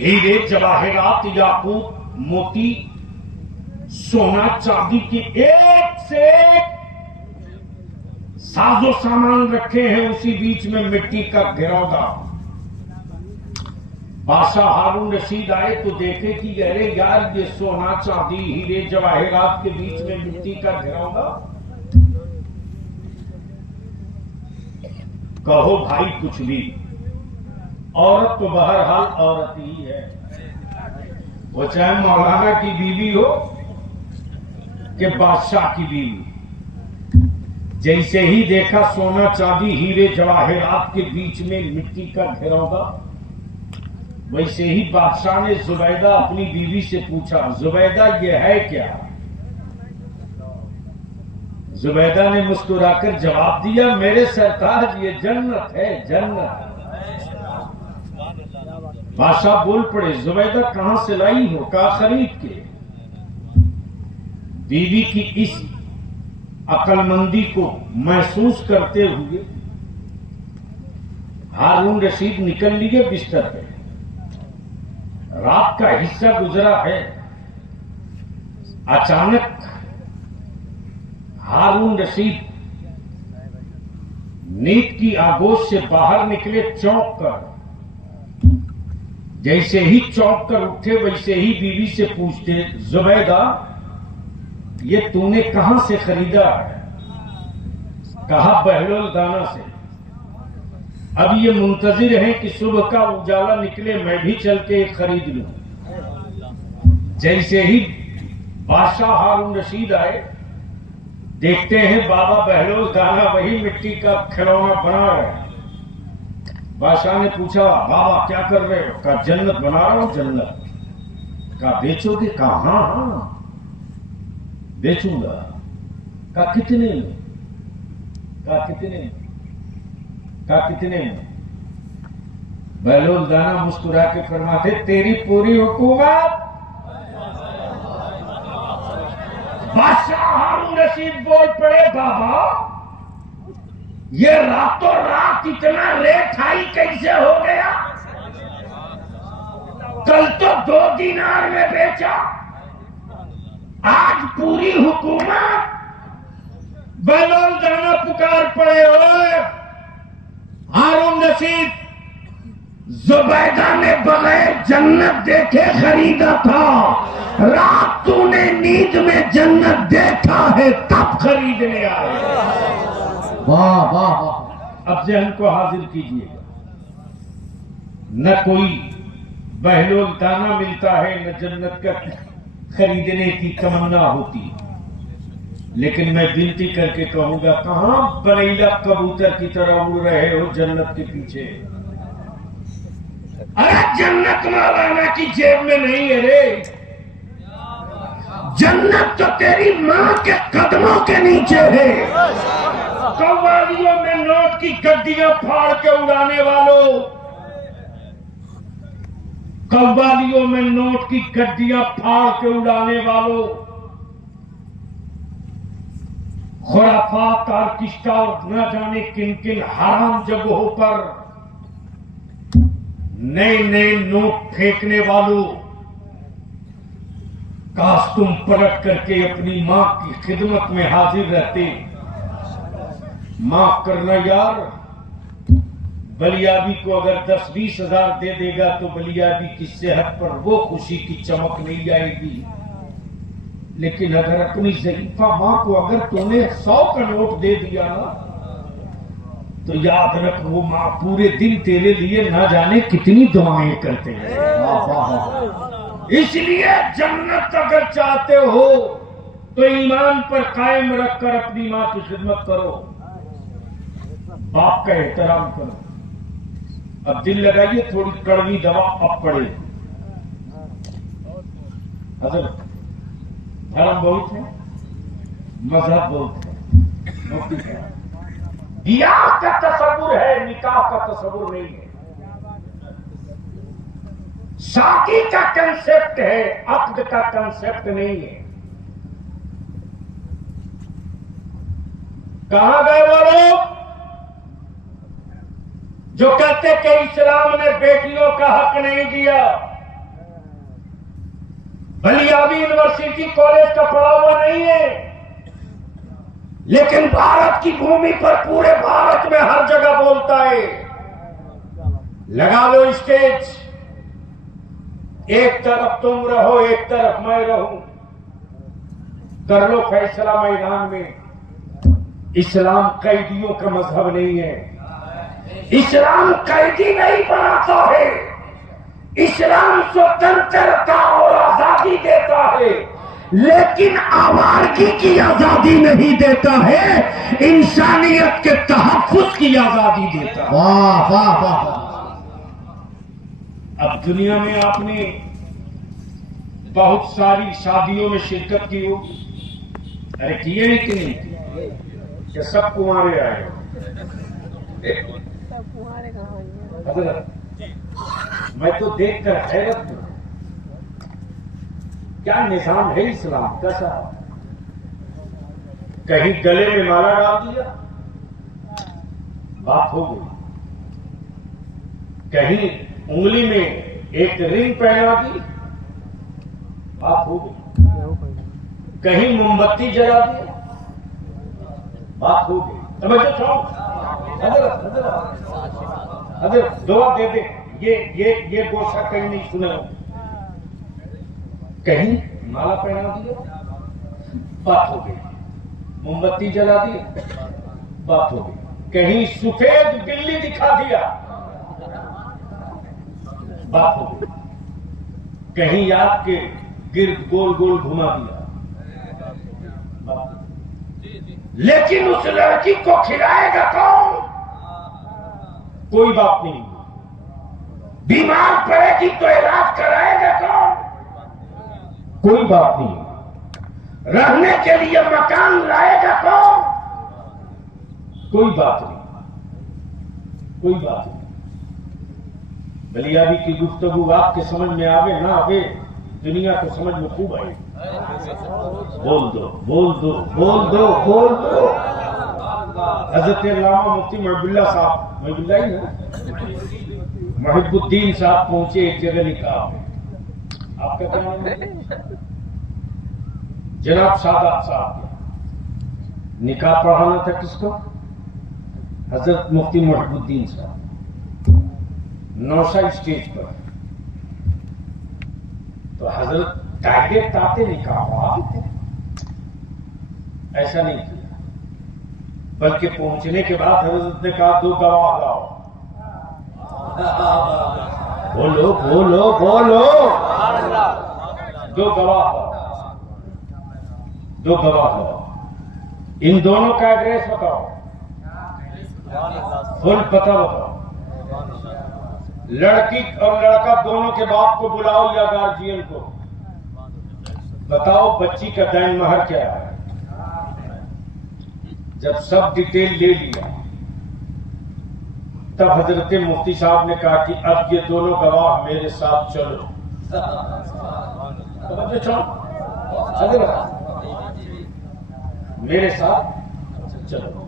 ہیرے جواہرات یاقوت موتی سونا چاندی کے ایک سے ایک ساز و سامان رکھے ہیں، اسی بیچ میں مٹی کا گھروندہ۔ بادشاہ ہارون رشید آئے تو دیکھے کہ ارے یار یہ سونا چاندی ہیرے جواہرات کے بیچ میں مٹی کا گھروندہ، کہو بھائی کچھ بھی، عورت تو بہرحال عورت ہی ہے، وہ چاہے مولانا کی بیوی ہو کہ بادشاہ کی بیوی۔ جیسے ہی دیکھا سونا چاندی ہیرے جواہرات کے بیچ میں مٹی کا گھروندہ، ویسے ہی بادشاہ نے زبیدہ اپنی بیوی سے پوچھا، زبیدہ یہ ہے کیا؟ زبیدہ نے مسکرا کر جواب دیا، میرے سرتاج یہ جنت ہے، جنت۔ بادشاہ بول پڑے، زبیدہ کہاں سے لائی ہو؟ کہا خرید کے۔ بیوی کی اس عقل مندی کو محسوس کرتے ہوئے ہارون رشید نکل لیے بستر پہ۔ رات کا حصہ گزرا ہے، اچانک ہارون رشید نیند کی آگوش سے باہر نکلے چونک کر۔ جیسے ہی چونک کر اٹھے ویسے ہی بیوی سے پوچھتے، زبیدہ یہ تو نے کہاں سے خریدا ہے؟ کہا بہلول دانا سے۔ اب یہ منتظر ہیں کہ صبح کا اجالا نکلے میں بھی چل کے خرید لوں۔ جیسے ہی بادشاہ ہارون رشید آئے دیکھتے ہیں بابا بہلول دانا وہی مٹی کا کھلونا بنا رہے ہیں۔ بادشاہ نے پوچھا، بابا کیا کر رہے ہو؟ کہا جنت بنا رہا ہوں، جنت۔ کہا بیچو گے؟ کہا ہاں ہاں بیچوں گا۔ کہا کتنے میں؟ کہا کتنے میں؟ کہا کتنے میں؟ بہلول دانا مسکرا کے فرماتے، تیری پوری حکومت۔ بادشاہ ہارون رشید بول پڑے، بابا یہ راتوں رات اتنا ریٹ ہائی کیسے ہو گیا؟ کل تو 2 دینار میں بیچا، آج پوری حکومت۔ بہلول دانا پکار پڑے، اوئے ہارون رشید، زبیدہ نے بغیر جنت دیکھے خریدا تھا، رات تو نے نیند میں جنت دیکھا ہے تب خریدنے آئے۔ واہ واہ واہ۔ اب ذہن کو حاضر کیجئے گا، نہ کوئی بہلول دانا ملتا ہے نہ جنت کا خریدنے کی تمنا ہوتی، لیکن میں بنتی کر کے کہوں گا، کہاں بلیلا کبوتر کی طرح اڑ رہے ہو جنت کے پیچھے؟ ارے جنت مولانا کی جیب میں نہیں ہے رے، جنت تو تیری ماں کے قدموں کے نیچے ہے۔ قوالیوں میں نوٹ کی گڈیاں پھاڑ کے اڑانے والوں، قوالیوں میں نوٹ کی گڈیاں پھاڑ کے اڑانے والوں، خرافات آرکسٹرا اور نہ جانے کن کن حرام جگہوں پر نئے نئے نوٹ پھینکنے والوں، کاش تم پلٹ کر کے اپنی ماں کی خدمت میں حاضر رہتے۔ معاف کرنا یار، بلیابی کو اگر 10-20 ہزار دے دے گا تو بلیابی کی صحت پر وہ خوشی کی چمک نہیں آئے گی، لیکن اگر اپنی ضعیفہ ماں کو اگر تم نے 100 کا نوٹ دے دیا نا تو یاد رکھ وہ ماں پورے دن تیرے لیے نہ جانے کتنی دعائیں کرتے ہیں۔ اس لیے جنت اگر چاہتے ہو تو ایمان پر قائم رکھ کر اپنی ماں کی خدمت کرو، باپ کا احترام کرو۔ اب دل لگائیے، تھوڑی کڑوی دوا اب پڑے۔ حضرت دھرم بہت ہے، مذہب بہت ہے، مفتی ہے، بیاہ کا تصور ہے، نکاح کا تصور نہیں ہے، شادی کا کنسپٹ ہے، عقد کا کنسپٹ نہیں ہے۔ کہاں گئے وہ لوگ جو کہتے کہ اسلام نے بیٹیوں کا حق نہیں دیا؟ بلیابی یونیورسٹی کالج کا پڑھا ہوا نہیں ہے، لیکن بھارت کی بھومی پر پورے بھارت میں ہر جگہ بولتا ہے۔ لگا لو اسٹیج، ایک طرف تم رہو ایک طرف میں رہوں، کر لو فیصلہ میدان میں۔ اسلام قیدیوں کا مذہب نہیں ہے، اسلام قیدی نہیں بناتا ہے، اسلام سوتنترتا اور آزادی دیتا ہے، لیکن آوارگی کی آزادی نہیں دیتا ہے، انسانیت کے تحفظ کی آزادی دیتا ہے۔ واہ واہ واہ۔ اب دنیا میں آپ نے بہت ساری شادیوں میں شرکت کی ہو، ارے کیے نہیں کہ نہیں کہ سب کنوارے آئے ہو؟ حضرت میں تو دیکھ کر حیرت ہوں، کیا نظام ہے اسلام کا صاحب؟ کہیں گلے میں مالا ڈال دیا بات ہو گئی، کہیں انگلی میں ایک رنگ پہنا دی بات ہو گئی، کہیں موم بتی جلا دی بات ہو گئی۔ سمجھو چاہو حضرت دعا دے دے، یہ گوشہ کہیں نہیں سنے ہو، کہیں مالا پہنا دیا بات ہو گئی، موم بتی جلا دی بات ہو گئی، کہیں سفید بلی دکھا دیا بات ہو گئی، کہیں یاد کے گرد گول گول گھما دیا بات ہو گئی۔ لیکن اس لڑکی کو کھلائے گا کون؟ کوئی بات نہیں، بیمار پڑے گی تو علاج کرائے گا کون؟ کوئی بات نہیں، رہنے کے لیے مکان لائے گا کون؟ کوئی بات نہیں، کوئی بات نہیں۔ بلیابی کی گفتگو آپ کے سمجھ میں آوے نہ آوے، دنیا کو سمجھ میں خوب آئے۔ بول دو بول دو بول دو بول دو۔ حضرت علامہ مفتی محب اللہ صاحب، محب اللہ ہی نا، محب الدین صاحب پہنچے ایک جگہ نکاح میں، آپ کا کیا نام ہے؟ جناب سادات صاحب، نکاح پڑھانا تھا کس کو؟ حضرت مفتی محب الدین صاحب، نوشہ اسٹیج پر، تو حضرت ڈائریکٹ آتے نکاح ہوا، ایسا نہیں کیا، بلکہ پہنچنے کے بعد حضرت نے کہا دو گواہ لاؤ۔ بولو بولو بولو، دو گواہ لاؤ، دو گواہ لاؤ، ان دونوں کا ایڈریس بتاؤ، فل پتہ بتاؤ، لڑکی اور لڑکا دونوں کے باپ کو بلاؤ یا گارجین کو، بتاؤ بچی کا دائن مہر کیا ہے۔ جب سب ڈیٹیل لے لیا تب حضرت مفتی صاحب نے کہا کہ اب یہ دونوں گواہ میرے ساتھ چلو۔ حضرت میرے ساتھ چلو،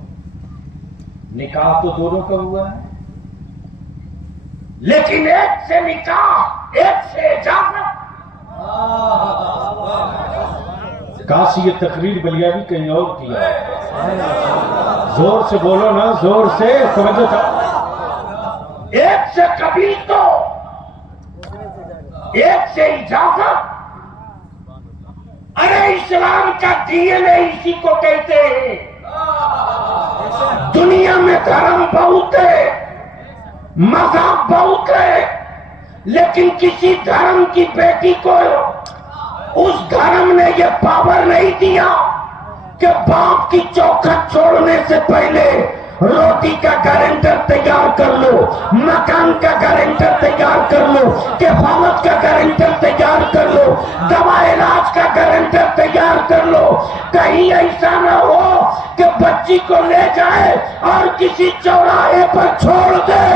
نکاح تو دونوں کا ہوا ہے، لیکن ایک سے نکاح ایک سے اجازت۔ کاش یہ تقریر بلیابی کہیں اور کیا ہے، زور سے بولو نا، زور سے، سمجھو تھا، ایک سے قبیل تو ایک سے اجازت۔ ارے اسلام کا ڈی این اے اسی کو کہتے ہیں۔ دنیا میں دھرم بہت ہے، مذہب بہت ہے، لیکن کسی دھرم کی بیٹی کو اس دھرم نے یہ پاور نہیں دیا کہ باپ کی چوکھٹ چھوڑنے سے پہلے روٹی کا گارنٹر تیار کر لو، مکان کا گارنٹر تیار کر لو، کفالت کا گارنٹر تیار کر لو، دوا علاج کا گارنٹر تیار کر لو۔ کہیں ایسا نہ ہو کہ بچی کو لے جائے اور کسی چوراہے پر چھوڑ دے،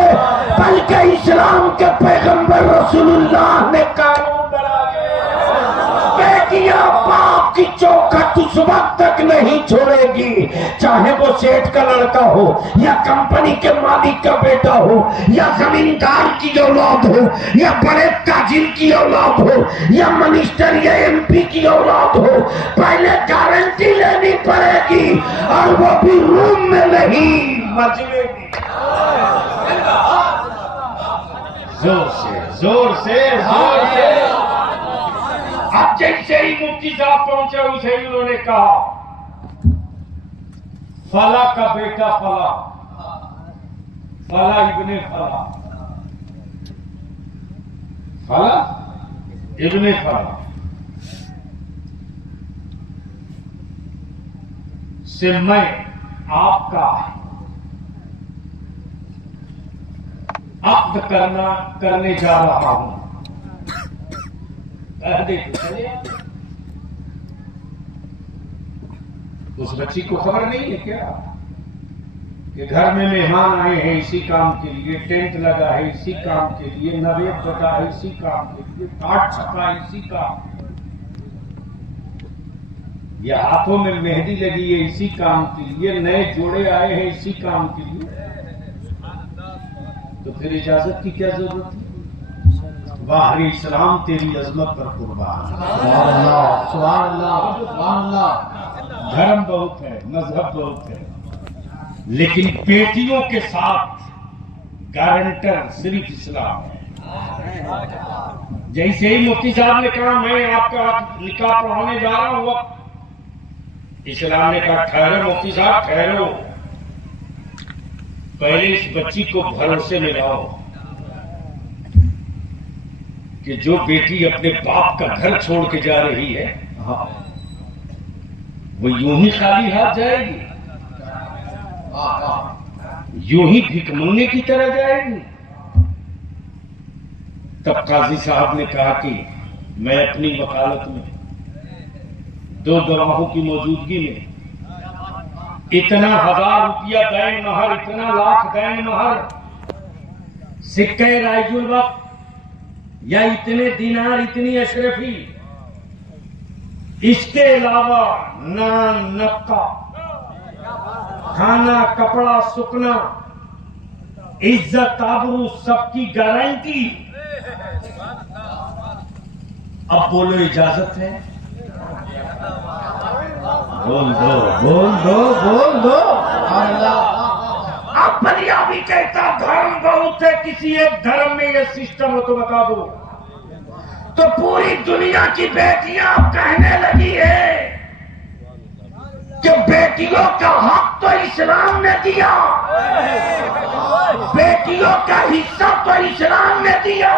بلکہ اسلام کے پیغمبر رسول اللہ نے قانون بنا دیا، بیٹیاں باپ کی چوکھٹ اس صبح تک نہیں چھوڑے گی، چاہے وہ سیٹ کا لڑکا ہو یا کمپنی کے مالک کا بیٹا ہو یا زمیندار کی اولاد ہو یا بڑے تاجر کی اولاد ہو یا منسٹر یا ایم پی کی اولاد ہو، پہلے گارنٹی لینی پڑے گی، اور وہ بھی روم میں نہیں، مجمع میں۔ زور سے زور سے زور سے۔ اب جیسے ہی مفتی صاحب پہنچے اسے ہی انہوں نے کہا فلا کا بیٹا فلا، فلا ابن فلا، فلا ابن فلا سے میں آپ کا عقد کرنے جا رہا ہوں۔ اس بچی کو خبر نہیں ہے کیا کہ گھر میں مہمان آئے ہیں اسی کام کے لیے، ٹینٹ لگا ہے اسی کام کے لیے، نوید بٹا ہے اسی کام کے لیے، کارڈ چھپا ہے اسی کام، یا ہاتھوں میں مہندی لگی ہے اسی کام کے لیے، نئے جوڑے آئے ہیں اسی کام کے لیے، تو پھر اجازت کی کیا ضرورت ہے؟ باہر اسلام تیری عظمت پر قربان۔ سبحان اللہ سبحان اللہ سبحان اللہ۔ دھرم بہت ہے، مذہب بہت ہے، لیکن بیٹیوں کے ساتھ گارنٹر صرف اسلام ہے۔ جیسے ہی مفتی صاحب نے کہا میں آپ کا نکاح پڑھانے جا رہا ہوں، اسلام نے کہا ٹھہرو مفتی صاحب ٹھہرو، پہلے اس بچی کو بھروسے میں لاؤ کہ جو بیٹی اپنے باپ کا گھر چھوڑ کے جا رہی ہے وہ یوں ہی خالی ہاتھ جائے گی، یوں ہی بھیک منگنے کی طرح جائے گی۔ تب قاضی صاحب نے کہا کہ میں اپنی وکالت میں 2 گواہوں کی موجودگی میں اتنا 1000 روپیہ دین مہر، اتنا لاکھ دین مہر، سکہ رائج الوقت یا اتنے دینار، اتنی اشرفی، اس کے علاوہ نان نفقہ، کھانا کپڑا سکنا، عزت آبرو سب کی گارنٹی۔ اب بولو اجازت ہے؟ بول دو بول دو بول دو۔ اب پنجابی کہتا دھرم بہت ہے، کسی ایک دھرم میں یہ سسٹم ہو تو بتا دو۔ تو پوری دنیا کی بیٹیاں اب کہنے لگی ہے کہ بیٹیوں کا حق تو اسلام نے دیا، بیٹیوں کا حصہ تو اسلام نے دیا،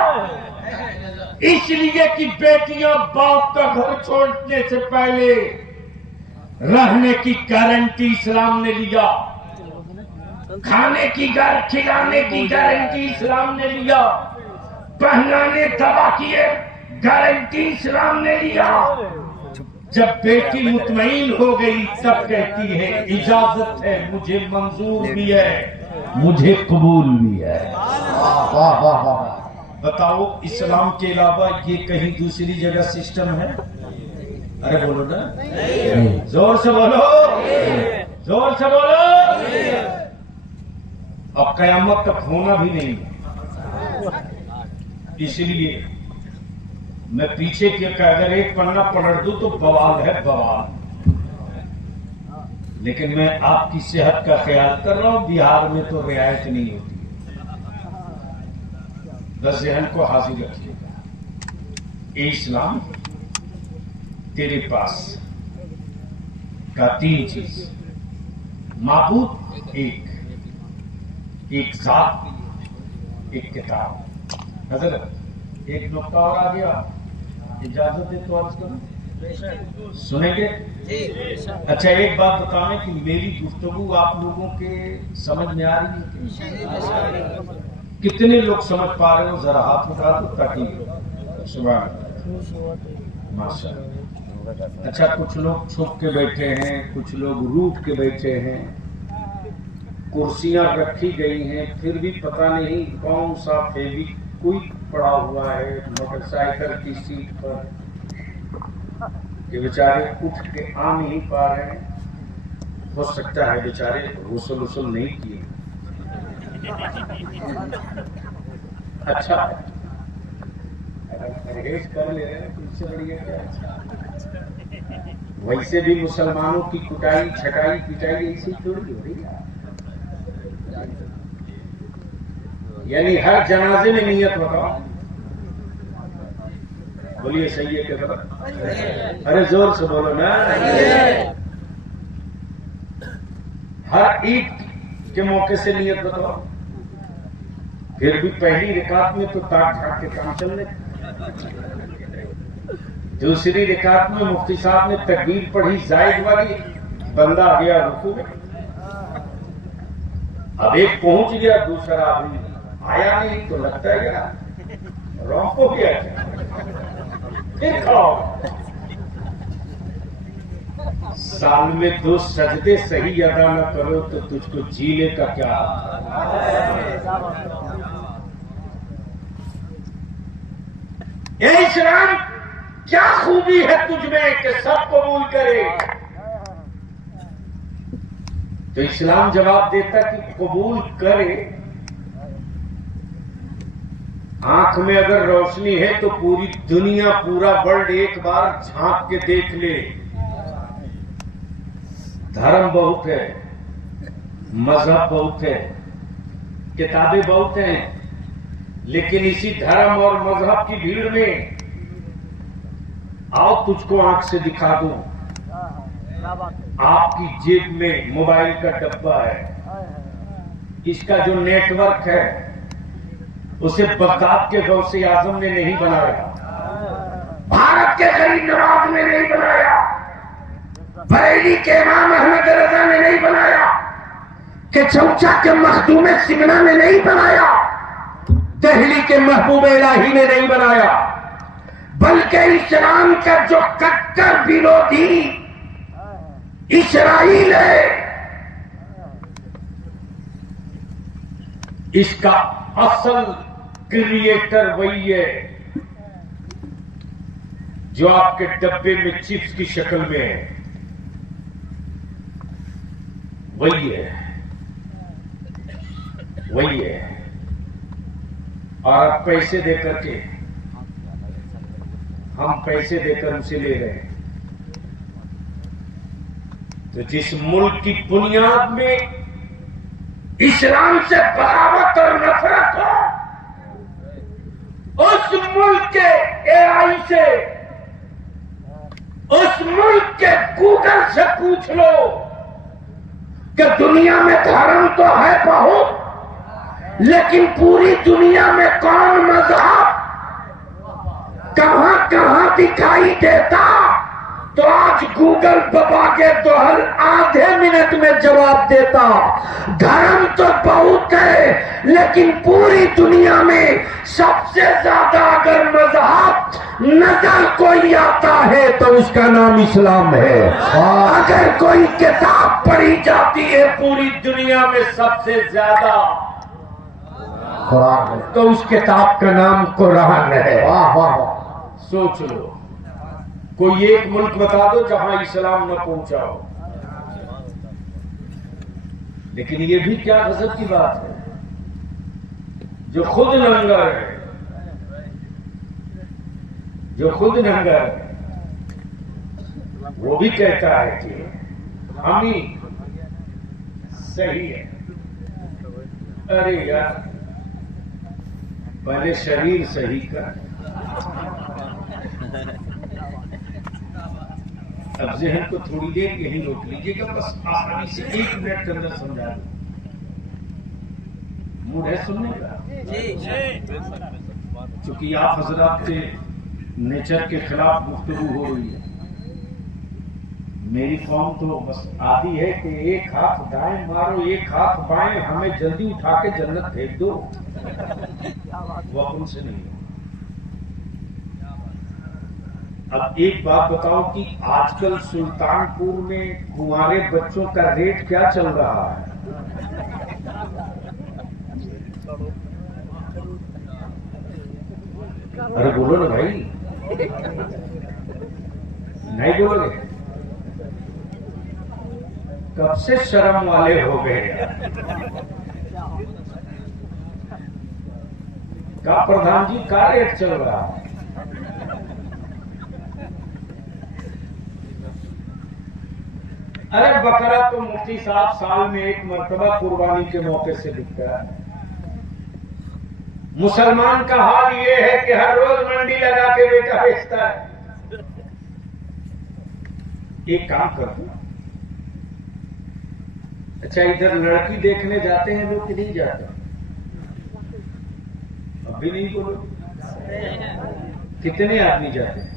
اس لیے کہ بیٹیاں باپ کا گھر چھوڑنے سے پہلے رہنے کی گارنٹی اسلام نے لیا، کھانے کی کھلانے کی گارنٹی اسلام نے لیا، پہنانے دوا کی گارنٹی اسلام نے لیا۔ جب بیٹی مطمئن ہو گئی تب کہتی ہے اجازت ہے، مجھے منظور بھی ہے، مجھے قبول بھی ہے۔ واہ واہ واہ۔ بتاؤ اسلام کے علاوہ یہ کہیں دوسری جگہ سسٹم ہے؟ ارے بولو نا، زور سے بولو، زور سے بولو۔ اب قیامت تک ہونا بھی نہیں ہے، اس لیے میں پیچھے کی اگر ایک پڑھنا پلٹ دوں تو بوال ہے بوال، لیکن میں آپ کی صحت کا خیال کر رہا ہوں، بہار میں تو رعایت نہیں ہوتی، بس ذہن کو حاضر رکھیے گا۔ اے اسلام، تیرے پاس کا 3 چیز، معبود ایک ذات، ایک کتاب۔ حضرت ایک نقطہ اور آ گیا، اجازت ہے تو عرض کروں؟ سنیں گے؟ اچھا ایک بات بتائیں کہ میری گفتگو آپ لوگوں کے سمجھ میں آ رہی ہے؟ کتنے لوگ سمجھ پا رہے ہو؟ ذرا ہاتھ اٹھا دو تاکہ سبحان اللہ، ماشاء اللہ۔ اچھا کچھ لوگ چھپ کے بیٹھے ہیں، کچھ لوگ روٹ کے بیٹھے ہیں، کرسیاں رکھی گئی ہیں پھر بھی پتہ نہیں کون سا فیویک کوئی پڑا ہوا ہے موٹر سائیکل کی سیٹ پر۔ کہ بیچارے اٹھ کے آ نہیں پا رہے ہیں. ہو سکتا ہے بیچارے غسل نہیں کیے. اچھا پرہیز کر لے رہے ہیں تو اس سے بڑی ہے کیا. ویسے بھی مسلمانوں کی کٹائی چھٹائی پٹائی ایسی تھوڑی ہو رہی ہے. یعنی ہر جنازے میں نیت بتاؤ. بولیے صحیح ہے کہ غلط؟ ارے زور سے بولو نا. ہر عید کے موقع سے نیت بتاؤ. پھر بھی پہلی رکعت میں تو تاک جھاک کے کام چل رہے. دوسری رکعت میں مفتی صاحب نے تکبیر پڑھی زائد والی, بندہ آ گیا رکوع میں. اب ایک پہنچ گیا, دوسرا آدمی آیا نہیں تو لگتا ہے یار رونق ہو گیا. پھر کھڑا ہو. سال میں 2 سجدے صحیح ادا نہ کرو تو تجھ کو جینے کا کیا حق؟ اے اسلام کیا خوبی ہے تجھ میں کہ سب قبول کرے؟ تو اسلام جواب دیتا کہ قبول کرے. آنکھ میں اگر روشنی ہے تو پوری دنیا پورا ورلڈ ایک بار جھانک کے دیکھ لے. دھرم بہت ہے, مذہب بہت ہے, کتابیں بہت ہیں, لیکن اسی دھرم اور مذہب کی بھیڑ میں آؤ تجھ کو آنکھ سے دکھا دوں. آپ کی جیب میں موبائل کا ڈبہ ہے, اس کا جو نیٹ ورک ہے اسے بغداد کے غوث اعظم نے نہیں بنایا, بھارت کے غریب نواز نے نہیں بنایا, بریلی کے امام احمد رضا نے نہیں بنایا, کہ چوچا کے مخدوم سمنا نے نہیں بنایا, دہلی کے محبوب الہی نے نہیں بنایا, بلکہ اسلام کا جو کٹر ورودھی اسرائیل ہے, اس کا اصل کریٹر وہی ہے جو آپ کے ڈبے میں چپس کی شکل میں ہے. وہی ہے, وہی ہے. اور آپ پیسے دے کر کے, ہم پیسے دے کر اسے لے رہے ہیں. تو جس ملک کی بنیاد میں اسلام سے بغاوت اور نفرت ہو, اس ملک کے اے آئی سے, اس ملک کے گوگل سے پوچھ لو کہ دنیا میں دھرم تو ہے بہت, لیکن پوری دنیا میں کون مذہب کہاں کہاں دکھائی دیتا؟ تو آج گوگل بابا کے دوہل آدھے منٹ میں جواب دیتا. دھرم تو بہت ہے, لیکن پوری دنیا میں سب سے زیادہ اگر مذہب نظر کوئی آتا ہے تو اس کا نام اسلام ہے. اگر کوئی کتاب پڑھی جاتی ہے پوری دنیا میں سب سے زیادہ قرآن, تو اس کتاب کا نام قرآن ہے. سوچ لو, کوئی ایک ملک بتا دو جہاں اسلام نہ پہنچا ہو. لیکن یہ بھی کیا غضب کی بات ہے, جو خود لنگر ہے, جو خود لنگر ہے, وہ بھی کہتا ہے کہ ہم ہی صحیح ہے. ارے یار پہلے شریر صحیح کر. اب ذہن کو تھوڑی دیر یہیں روک لیجیے گا, بس آسانی سے 1 منٹ کے اندر سمجھا دوں. موڈ ہے سننے کا؟ چونکہ آپ حضرات کے نیچر کے خلاف گفتگو ہو رہی ہے. میری قوم تو بس آدھی ہے کہ ایک ہاتھ دائیں مارو ایک ہاتھ بائیں, ہمیں جلدی اٹھا کے جنت بھیج دو. وہ اپن سے نہیں. اب ایک بات بتاؤ کہ آج کل سلطان پور میں کنوارے بچوں کا ریٹ کیا چل رہا ہے؟ ارے بولو نا بھائی. نہیں بولو گے؟ کب سے شرم والے ہو گئے؟ کا پردھان جی کا ریٹ چل رہا ہے؟ ارے بکرا تو مفتی صاحب سال میں ایک مرتبہ قربانی کے موقع سے بکتا ہے. مسلمان کا حال یہ ہے کہ ہر روز منڈی لگا کے بیٹا بیچتا ہے. ایک کام کرتا ہوں، اچھا ادھر لڑکی دیکھنے جاتے ہیں لوگ کہ نہیں جاتے؟ اب بھی نہیں بولو. کتنے آدمی جاتے ہیں؟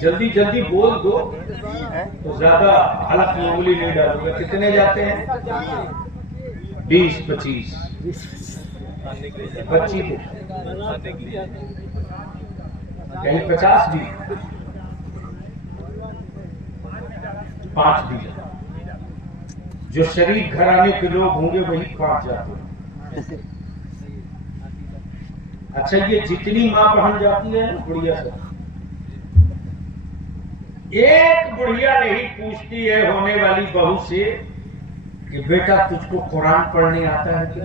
جلدی جلدی بول دو تو زیادہ حلق میں انگلی نہیں ڈالو گا. کتنے جاتے ہیں؟ 20-25 25 کہیں 50 بھی 5 بھی. جو شریف گھرانے کے لوگ ہوں گے وہی 5 جاتے ہیں. اچھا یہ جتنی ماں بہن جاتی ہے نا بڑھیا سے، ایک بڑھیا نہیں پوچھتی ہے ہونے والی بہو سے کہ بیٹا تجھ کو قرآن پڑھنے آتا ہے کہ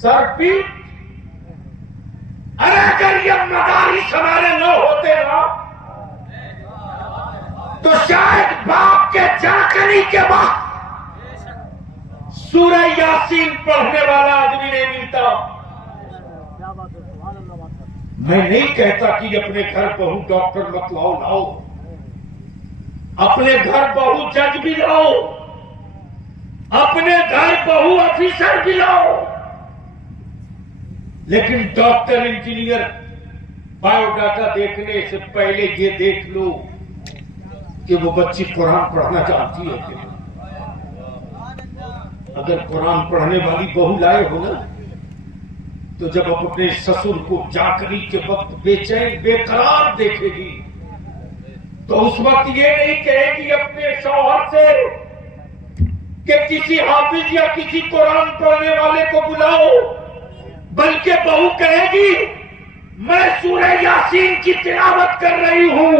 سر پیٹ. ارے اگر یہ مدارس ہمارے نہ ہوتے نا تو شاید باپ کے جاکری کے بعد سورہ یاسین پڑھنے والا آدمی نہیں ملتا. میں نہیں کہتا کہ اپنے گھر بہو ڈاکٹر مت لاؤ، اپنے گھر بہو جج بھی لاؤ، اپنے گھر بہو آفیسر بھی لاؤ، لیکن ڈاکٹر انجینئر بایو ڈاٹا دیکھنے سے پہلے یہ دیکھ لو کہ وہ بچی قرآن پڑھنا چاہتی ہے کہ نہیں. اگر قرآن پڑھنے والی بہو لائے ہو نا تو جب اپنے سسر کو جاکری کے وقت بے چین بے قرار دیکھے گی تو اس وقت یہ نہیں کہے گی اپنے شوہر سے کہ کسی حافظ یا کسی قرآن پڑھنے والے کو بلاؤ، بلکہ بہو کہے گی میں سورہ یاسین کی تلاوت کر رہی ہوں،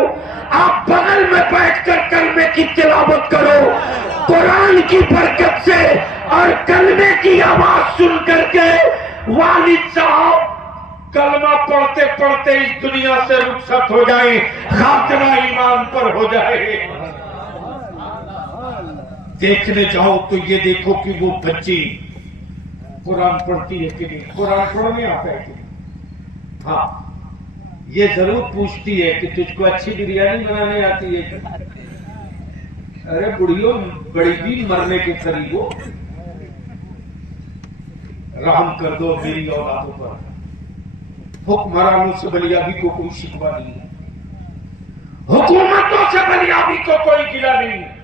آپ بغل میں بیٹھ کر کلمے کی تلاوت کرو. قرآن کی برکت سے اور کلمے کی آواز سن کر کے والد صاحب کلمہ پڑھتے پڑھتے اس دنیا سے رخصت ہو جائیں، خاتمہ ایمان پر ہو جائے. دیکھنے جاؤ تو یہ دیکھو کہ وہ بچی قرآن پڑھتی ہے کہ نہیں، قرآن پڑھنے آتا ہے کہ نہیں. ہاں یہ ضرور پوچھتی ہے کہ تجھ کو اچھی بریانی بنانے آتی ہے. ارے بڑھیوں بڑی بھی مرنے کے قریب ہو، رحم کر دو میری اولادوں پر. حکمرانوں سے بلیابی کو کوئی شکوہ نہیں ہے، حکومتوں سے بلیابی کو کوئی گلہ نہیں ہے،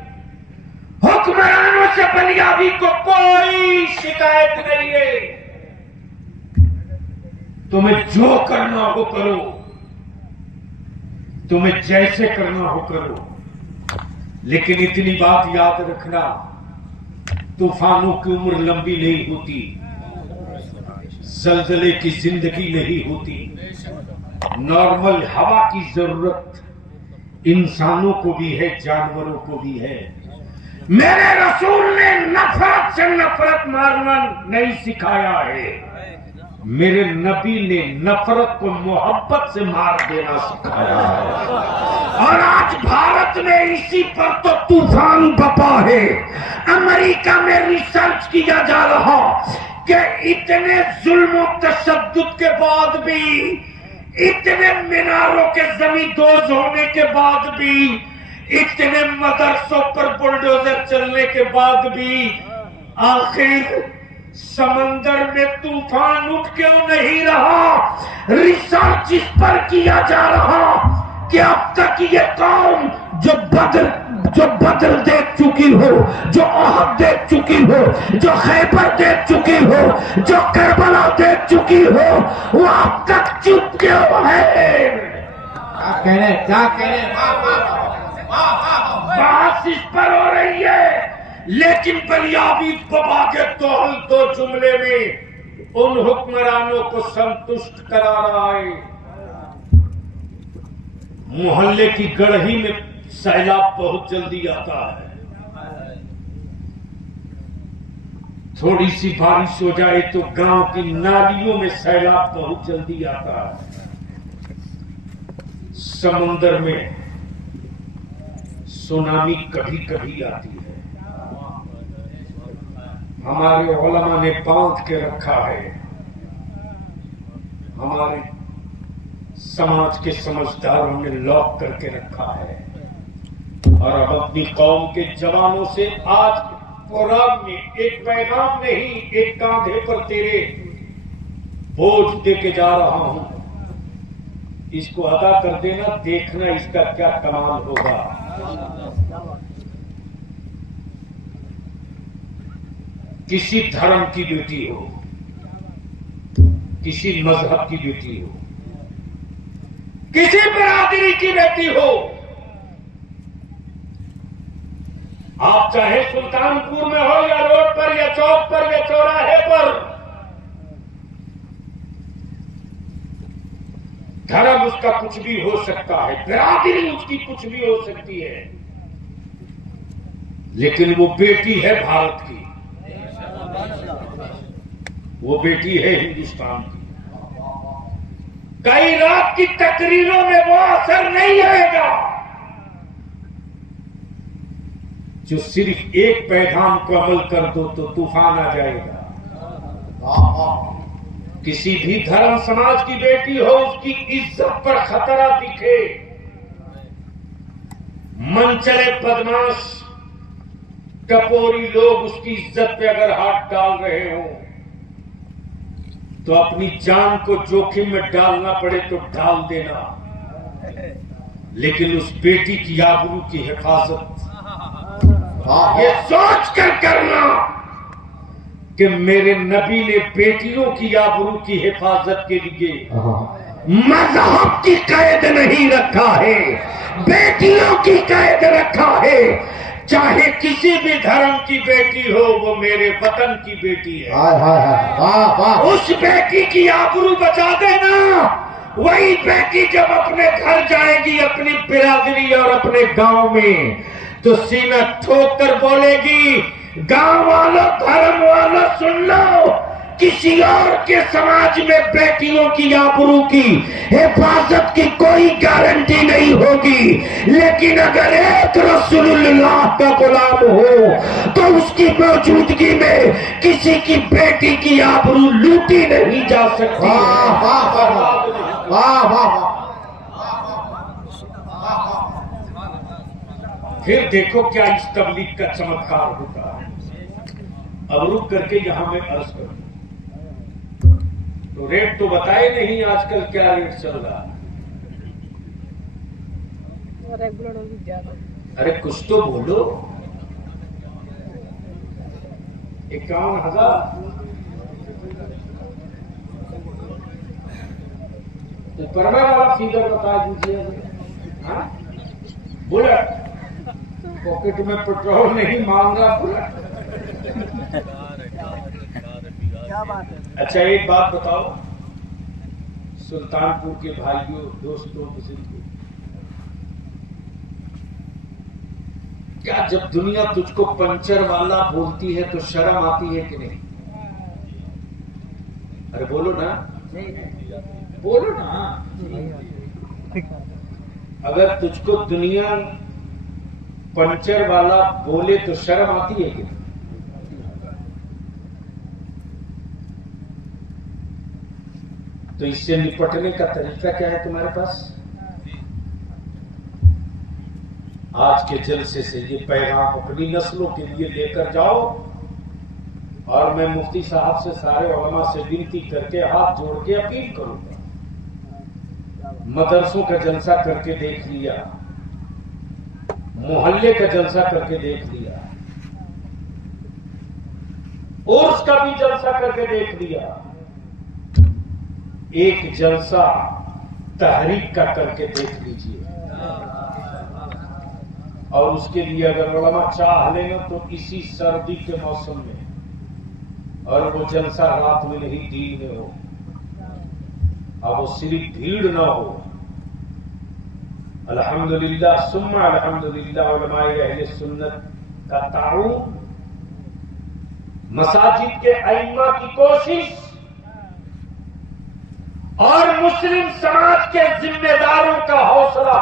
حکمرانوں سے بلیابی کو کوئی شکایت نہیں ہے. تمہیں جو کرنا ہو کرو، تمہیں جیسے کرنا ہو کرو، لیکن اتنی بات یاد رکھنا طوفانوں کی عمر لمبی نہیں ہوتی، زلزلے کی زندگی نہیں ہوتی. نارمل ہوا کی ضرورت انسانوں کو بھی ہے، جانوروں کو بھی ہے. میرے رسول نے نفرت سے نفرت مارنا نہیں سکھایا ہے، میرے نبی نے نفرت کو محبت سے مار دینا سکھایا ہے. اور آج بھارت میں اسی پر تو طوفان بپا ہے. امریکہ میں ریسرچ کیا جا رہا کہ اتنے ظلم و تشدد کے بعد بھی، اتنے میناروں کے زمین دوز ہونے کے بعد بھی، اتنے مدرسوں پر بلڈوزر چلنے کے بعد بھی، آخر سمندر میں طوفان اٹھ کیوں نہیں رہا؟ ریسرچ اس پر کیا جا رہا کہ اب تک یہ قوم جو بدر دیکھ چکی ہو، جو احد دیکھ چکی ہو، جو خیبر دیکھ چکی ہو، جو کربلا دیکھ چکی ہو، وہ اب تک چپ کیوں ہے؟ کیا کہہ رہے بحث اس پر ہو رہی ہے لیکن بلیابی بابا کے توہل دو جملے میں ان حکمرانوں کو سنتشٹ کرا رہا ہے. محلے کی گڑھی میں سیلاب بہت جلدی آتا ہے. تھوڑی سی بارش ہو جائے تو گاؤں کی نالیوں میں سیلاب بہت جلدی آتا ہے. سمندر میں سونامی کبھی کبھی آتی ہے. ہمارے علماء نے باندھ کے رکھا ہے. ہمارے سماج کے سمجھداروں نے لاک کر کے رکھا ہے. اور اب اپنی قوم کے جوانوں سے آج پروگرام میں ایک پیغام نہیں، ایک کاندھے پر تیرے بوجھ دے کے جا رہا ہوں. اس کو ادا کر دینا، دیکھنا اس کا کیا کمال ہوگا. کسی دھرم کی بیٹی ہو، کسی مذہب کی بیٹی ہو، کسی برادری کی بیٹی ہو، آپ چاہے سلطان پور میں ہو یا روڈ پر یا چوک پر یا چوراہے پر، دھرم اس کا کچھ بھی ہو سکتا ہے، برادری اس کی کچھ بھی ہو سکتی ہے، لیکن وہ بیٹی ہے بھارت کی، وہ بیٹی ہے ہندوستان کی. کئی رات کی تقریروں میں وہ اثر نہیں آئے گا جو صرف ایک پیغام کو عمل کر دو تو طوفان آ جائے گا. کسی بھی دھرم سماج کی بیٹی ہو، اس کی عزت پر خطرہ دکھے، من چلے بدماش ٹپوری لوگ اس کی عزت پہ اگر ہاتھ ڈال رہے ہوں تو اپنی جان کو جوخم میں ڈالنا پڑے تو ڈال دینا، لیکن اس بیٹی کی آبرو کی حفاظت یہ سوچ کر کرنا کہ میرے نبی نے بیٹیوں کی آبرو کی حفاظت کے لیے مذہب کی قید نہیں رکھا ہے، بیٹیوں کی قید رکھا ہے. چاہے کسی بھی دھرم کی بیٹی ہو، وہ میرے وطن کی بیٹی ہے. اس بیٹی کی آبرو بچا دینا. وہی بیٹی جب اپنے گھر جائے گی، اپنی برادری اور اپنے گاؤں میں، تو سینہ ٹھوک کر بولے گی، گاؤں والوں، دھرم والوں، سن لو، کسی اور کے سماج میں بیٹیوں کی آبرو کی حفاظت کی کوئی گارنٹی نہیں ہوگی، لیکن اگر ایک رسول اللہ کا غلام ہو تو اس کی موجودگی میں کسی کی بیٹی کی آبرو لوٹی نہیں جا سکتی. پھر دیکھو کیا اس تبلیغ کا چمتکار ہوتا ہے. اب رک کر کے یہاں میں عرض کروں تو ریٹ تو بتائے نہیں آج کل کیا ریٹ چل رہا ہے. ارے کچھ تو بولو. 51,000 پرمے والا فیگر بتا دیجیے. بلٹ پاکٹ میں پیٹرول نہیں مانگ رہا بلٹ. اچھا ایک بات بتاؤ سلطان پور کے بھائیوں، دوستوں، بزرگوں، کیا جب دنیا تجھ کو پنچر والا بولتی ہے تو شرم آتی ہے کہ نہیں؟ ارے بولو نا، بولو نا. اگر تجھ کو دنیا پنچر والا بولے تو شرم آتی ہے کہ نہیں؟ تو اس سے نپٹنے کا طریقہ کیا ہے تمہارے پاس؟ آج کے جلسے سے یہ پیغام اپنی نسلوں کے لیے لے کر جاؤ، اور میں مفتی صاحب سے، سارے علماء سے ونتی کر کے ہاتھ جوڑ کے اپیل کروں گا. مدرسوں کا جلسہ کر کے دیکھ لیا، محلے کا جلسہ کر کے دیکھ لیا، عرس کا بھی جلسہ کر کے دیکھ لیا، ایک جلسہ تحریک کا کر کے دیکھ لیجئے. اور اس کے لیے اگر علماء چاہ لینا تو اسی سردی کے موسم میں، اور وہ جلسہ رات میں نہیں دن میں ہو، اب وہ صرف بھیڑ نہ ہو۔ الحمدللہ ثم الحمدللہ علماء اہل سنت کا تعاون، مساجد کے ائمہ کی کوشش اور مسلم سماج کے ذمہ داروں کا حوصلہ،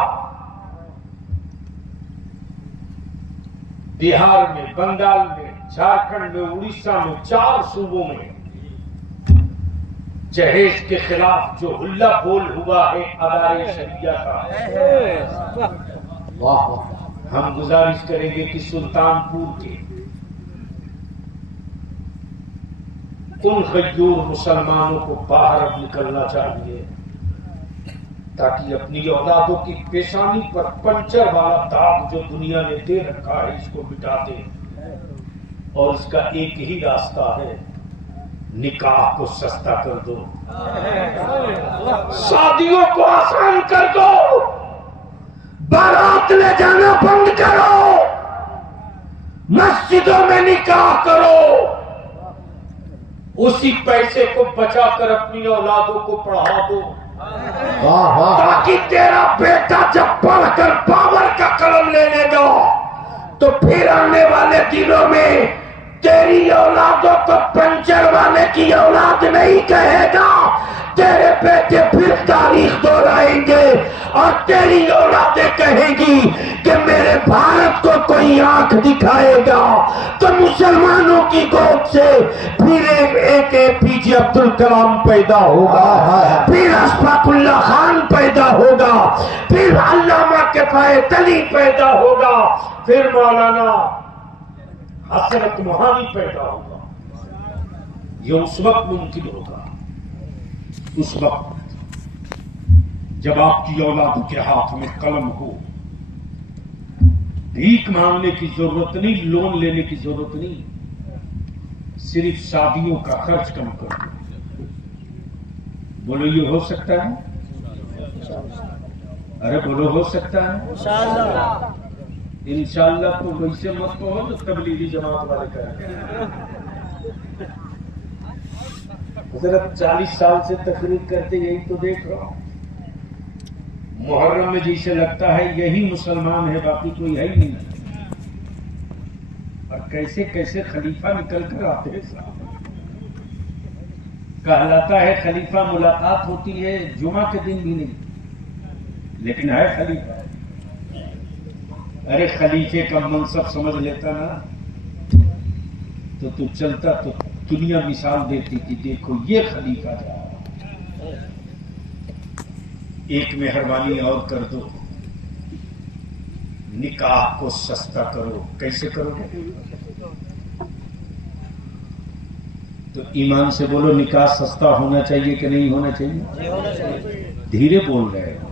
بہار میں، بنگال میں، جھارکھنڈ میں، اڑیسہ میں، 4 صوبوں میں جہیز کے خلاف جو ہلا بول ہوا ہے ادارے شریعہ کا، ہم گزارش کریں گے کہ سلطان پور کے ان غیور مسلمانوں کو باہر اب نکلنا چاہیے تاکہ اپنی اولادوں کی پیشانی پر پنچر والا داغ جو دنیا نے دے رکھا ہے اس کو مٹا دے۔ اور اس کا ایک ہی راستہ ہے، نکاح کو سستا کر دو، شادیوں کو آسان کر دو، بارات لے جانا بند کرو، مسجدوں میں نکاح کرو، اسی پیسے کو بچا کر اپنی اولادوں کو پڑھا دو، تاکہ تیرا بیٹا جب پڑھ کر پاور کا قلم لینے گا تو پھر آنے والے دنوں میں تیری اولادوں کو پنچر والے کی اولاد نہیں کہے گا، تیرے بیٹے پھر تاریخ دہرائیں گے اور تیری اولادیں کہیں گی کہ میرے بھارت کو کوئی آنکھ دکھائے گا تو مسلمانوں کی گود سے پھر ایک APJ عبد الکلام پیدا ہوگا، پھر اشفاق اللہ خان پیدا ہوگا، پھر علامہ کفایت علی پیدا ہوگا، پھر مولانا حسرت موہانی پیدا ہوگا۔ یہ اس وقت ممکن ہوگا، اس وقت جب آپ کی اولاد کے ہاتھ میں قلم ہو، بھیک مانگنے کی ضرورت نہیں، لون لینے کی ضرورت نہیں، صرف شادیوں کا خرچ کم کر دو۔ بولو یہ ہو سکتا ہے؟ ارے بولو ہو سکتا ہے؟ انشاءاللہ تو ویسے مت کہو تو تبلیغی جماعت والے کہیں۔ حضرت 40 سال سے تقریر کرتے یہی تو دیکھ رہا ہوں، محرم میں جیسے لگتا ہے یہی مسلمان ہے، باقی کوئی ہے ہی نہیں، اور کیسے کیسے خلیفہ نکل کر آتے ہیں صاحب۔ کہلاتا ہے خلیفہ، ملاقات ہوتی ہے جمعہ کے دن بھی نہیں، لیکن ہے خلیفہ۔ ارے خلیفے کا منصب سمجھ لیتا نا تو چلتا تو دنیا مثال دیتی کہ دیکھو یہ خلیفہ جا رہا۔ ایک مہربانی اور کر دو، نکاح کو سستا کرو۔ کیسے کرو گے؟ تو ایمان سے بولو، نکاح سستا ہونا چاہیے کہ نہیں ہونا چاہیے؟ دھیرے بول رہے ہو،